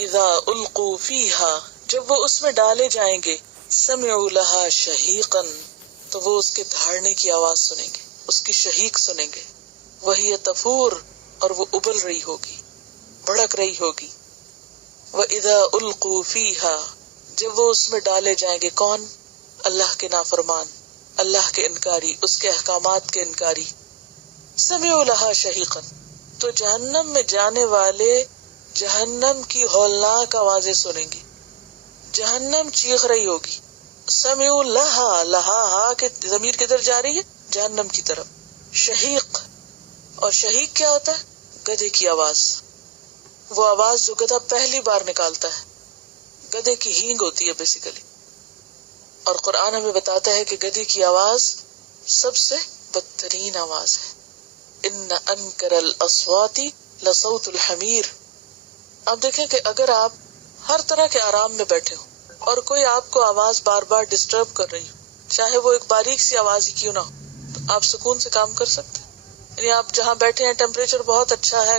اذا القوا فیہا، جب وہ اس میں ڈالے جائیں گے، سمعوا لہا شہیقا، تو وہ اس کے دھاڑنے کی آواز سنیں گے، اس کی شہیق سنیں گے، وہی تفور، اور وہ ابل رہی ہوگی، بھڑک رہی ہوگی، وَإِذَا أُلْقُوا فِيهَا، جب وہ اس میں ڈالے جائیں گے، کون؟ اللہ کے نافرمان، اللہ کے انکاری، اس کے احکامات کے انکاری، سمعوا لہا شہیقا، تو جہنم میں جانے والے جہنم کی ہولناک آوازیں سنیں گے، جہنم چیخ رہی ہوگی، سمعوا لہا، لہا ہا کے ضمیر کدھر جا رہی ہے؟ جہنم کی طرف، شہیق، اور شہیق کیا ہوتا ہے؟ گدھے کی آواز، وہ آواز جو گدھا پہلی بار نکالتا ہے، گدھے کی ہینگ ہوتی ہے بیسیکلی، اور قرآن ہمیں بتاتا ہے کہ گدھے کی آواز سب سے بدترین آواز ہے، ان انکر الاصوات لصوت الحمیر۔ آپ دیکھیں کہ اگر آپ ہر طرح کے آرام میں بیٹھے ہو اور کوئی آپ کو آواز بار بار ڈسٹرب کر رہی ہو، چاہے وہ ایک باریک سی آواز ہی کیوں نہ ہو، تو آپ سکون سے کام کر سکتے ہیں؟ یعنی آپ جہاں بیٹھے ہیں ٹیمپریچر بہت اچھا ہے،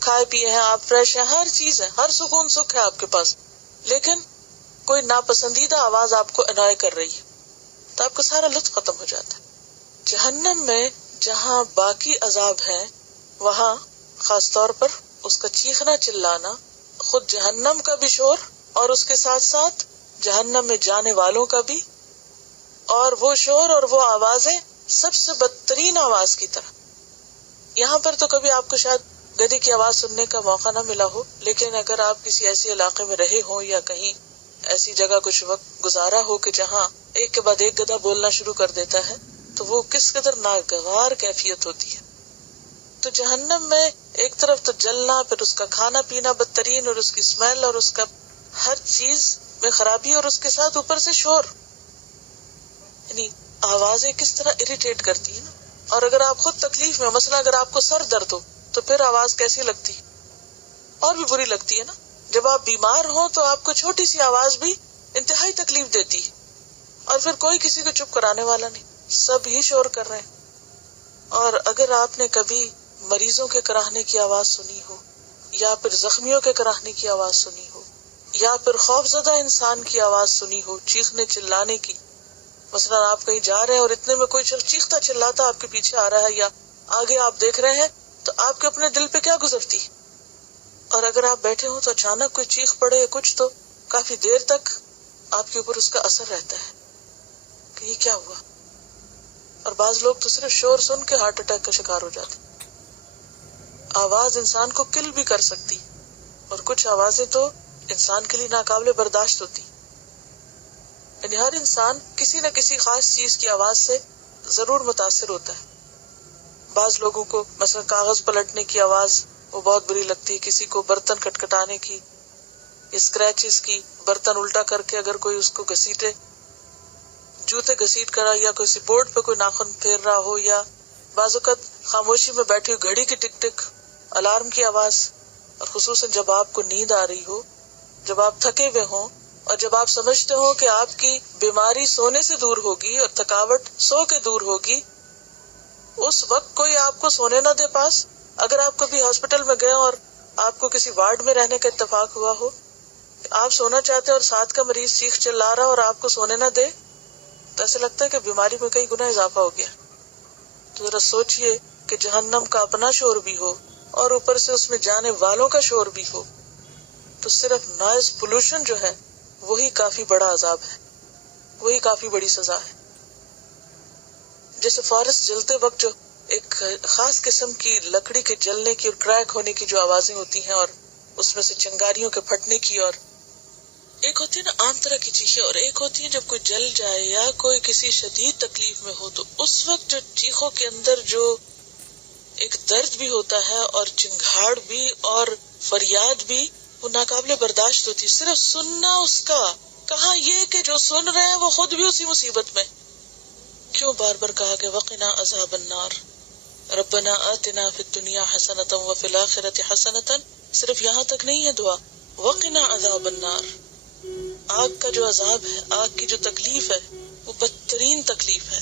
کھائے پیے ہیں آپ، فریش ہیں، ہر چیز ہے، ہر سکون سکھ ہے آپ کے پاس، لیکن کوئی ناپسندیدہ آواز آپ کو انوائے کر رہی ہے، تو آپ کا سارا لطف ختم ہو جاتا ہے۔ جہنم میں جہاں باقی عذاب ہیں، وہاں خاص طور پر اس کا چیخنا چلانا، خود جہنم کا بھی شور، اور اس کے ساتھ ساتھ جہنم میں جانے والوں کا بھی، اور وہ شور اور وہ آوازیں سب سے بدترین آواز کی طرح۔ یہاں پر تو کبھی آپ کو شاید گدھے کی آواز سننے کا موقع نہ ملا ہو، لیکن اگر آپ کسی ایسے علاقے میں رہے ہوں یا کہیں ایسی جگہ کچھ وقت گزارا ہو کہ جہاں ایک کے بعد ایک گدھا بولنا شروع کر دیتا ہے، تو وہ کس قدر ناگوار کیفیت ہوتی ہے۔ تو جہنم میں ایک طرف تو جلنا، پھر اس کا کھانا پینا بدترین، اور اس کی اسمیل اور اس کا ہر چیز میں خرابی، اور اس کے ساتھ اوپر سے شور، یعنی آوازیں کس طرح اریٹیٹ کرتی ہیں نا۔ اور اگر آپ خود تکلیف میں، مثلا اگر آپ کو سر درد ہو تو پھر آواز کیسی لگتی، اور بھی بری لگتی ہے نا۔ جب آپ بیمار ہوں تو آپ کو چھوٹی سی آواز بھی انتہائی تکلیف دیتی ہے، اور پھر کوئی کسی کو چپ کرانے والا نہیں، سب ہی شور کر رہے ہیں۔ اور اگر آپ نے کبھی مریضوں کے کراہنے کی آواز سنی ہو، یا پھر زخمیوں کے کراہنے کی آواز سنی ہو، یا پھر خوفزدہ انسان کی آواز سنی ہو، چیخنے چلانے کی، مثلا آپ کہیں جا رہے ہیں اور اتنے میں کوئی چیختا چلاتا آپ کے پیچھے آ رہا ہے یا آگے آپ دیکھ رہے ہیں، تو آپ کے اپنے دل پہ کیا گزرتی۔ اور اگر آپ بیٹھے ہوں تو اچانک کوئی چیخ پڑے یا کچھ، تو کافی دیر تک آپ کے اوپر اس کا اثر رہتا ہے کہ یہ کیا ہوا۔ اور بعض لوگ تو صرف شور سن کے ہارٹ اٹیک کا شکار ہو جاتے۔ آواز انسان کو کل بھی کر سکتی، اور کچھ آوازیں تو انسان کے لیے ناقابل برداشت ہوتی۔ یعنی ہر انسان کسی نہ کسی خاص چیز کی آواز سے ضرور متاثر ہوتا ہے۔ بعض لوگوں کو مثلا کاغذ پلٹنے کی آواز وہ بہت بری لگتی ہے، کسی کو برتن کٹکھٹانے کی، اسکریچز کی، برتن الٹا کر کے اگر کوئی اس کو گھسیٹے، جوتے گھسیٹ کر، یا کسی بورڈ پہ کوئی ناخن پھیر رہا ہو، یا بعض اوقات خاموشی میں بیٹھی ہوئی گھڑی کی ٹک ٹک، الارم کی آواز، اور خصوصاً جب آپ کو نیند آ رہی ہو، جب آپ تھکے ہوئے ہوں، اور جب آپ سمجھتے ہو کہ آپ کی بیماری سونے سے دور ہوگی اور تھکاوٹ سو کے دور ہوگی، اس وقت کوئی آپ کو سونے نہ دے پاس۔ اگر آپ کبھی ہاسپٹل میں گئے اور آپ کو کسی وارڈ میں رہنے کا اتفاق ہوا ہو، آپ سونا چاہتے ہیں اور ساتھ کا مریض چیخ چلا رہا اور آپ کو سونے نہ دے، تو ایسا لگتا ہے کہ بیماری میں کئی گنا اضافہ ہو گیا۔ تو ذرا سوچئے کہ جہنم کا اپنا شور بھی ہو اور اوپر سے اس میں جانے والوں کا شور بھی ہو، تو صرف نوائز پولوشن جو ہے وہی کافی بڑا عذاب ہے، وہی کافی بڑی سزا ہے۔ جیسے فارسٹ جلتے وقت جو ایک خاص قسم کی لکڑی کے جلنے کی اور کریک ہونے کی جو آوازیں ہوتی ہیں، اور اس میں سے چنگاریوں کے پھٹنے کی، اور ایک ہوتی ہے نا عام طرح کی چیخیں، اور ایک ہوتی ہے جب کوئی جل جائے یا کوئی کسی شدید تکلیف میں ہو، تو اس وقت جو چیخوں کے اندر جو ایک درد بھی ہوتا ہے اور چنگھاڑ بھی اور فریاد بھی، وہ ناقابل برداشت ہوتی ہے۔ صرف سننا اس کا، کہاں یہ کہ جو سن رہے ہیں وہ خود بھی اسی مصیبت میں۔ کیوں بار بار کہا کہ وقنا عذاب النار، ربنا آتنا فی الدنیا حسنۃ وفی الآخرۃ حسنۃ، صرف یہاں تک نہیں ہے دعا، وقنا عذاب النار۔ آگ کا جو عذاب ہے، آگ کی جو تکلیف ہے، وہ بدترین تکلیف ہے۔